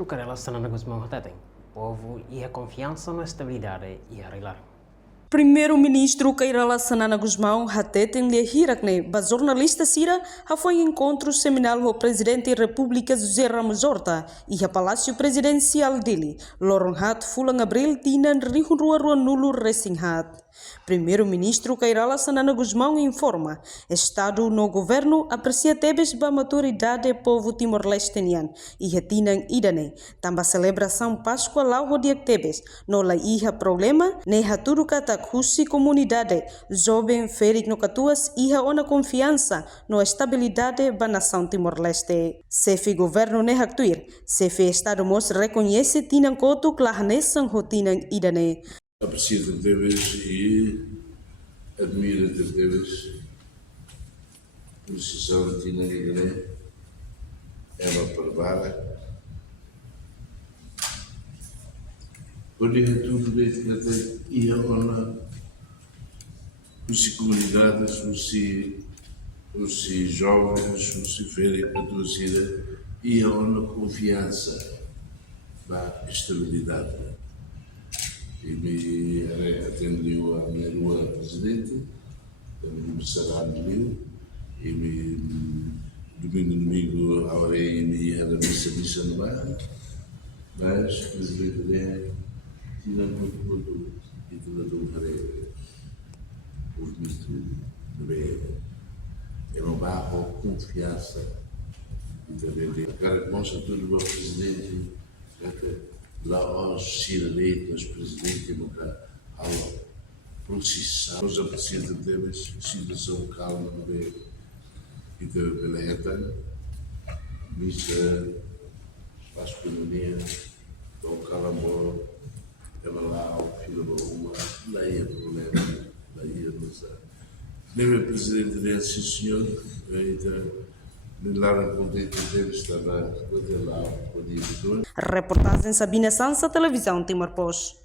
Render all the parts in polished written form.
ministro que relaciona com os mãos povo e a confiança na estabilidade e a arreglar. Primeiro-ministro Kairala Sanana Guzmão tem lhe hirakne, ba jornalista Sira foi em encontro seminal com o presidente da República José Ramos Horta e a Palácio Presidencial dele, Loronhat Fulang Abril Tinan Rihunrua Nulo Racinghat. Primeiro-ministro Kairala Sanana Guzmão informa, Estado no governo aprecia tebes ba maturidade povo Timor-Lestenian e hetinan idane, tamba celebração Páscoa lá o dia tebes, no la iha problema, ne haturu kata Husi comunidade, jovem ferik no catuas iha ona confiança no estabilidade da nação Timor-Leste. Sefi governo ne haktuir, sefi Estado mos reconhece tinan kotu klahanesan hotinan idane. Aprecia Tertebes e admira Tertebes, por decisão de tinan idane, é uma parvara. Olha tudo desde que até ia lá, os comunidades, os jovens, os férias, a torcida, ia na confiança, na estabilidade. E me atendeu a minha rua presidente, me salário e me domingo a hora e me era missa no bairro, mas presidente tirando muito e tudo o ministro é uma barra confiança e cara que mostra tudo o presidente lá os cidadãos presidente nunca há processar os apreciados deles situação calma e pela reta missa faz economia do calambor lá o filho uma daí problema daí nossa meu presidente desse senhor então lá com dele estava lá o diretor. Reportagem Sabina Sansa, Televisão Timor-Post.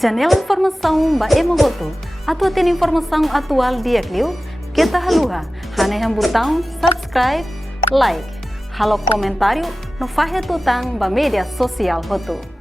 Janela informação ba Emogoto. Atua tem informação atual dia Clio. Kita haluha. Haneham botão subscribe, like. Halo comentário no faixa tutang ba media sosial hotu.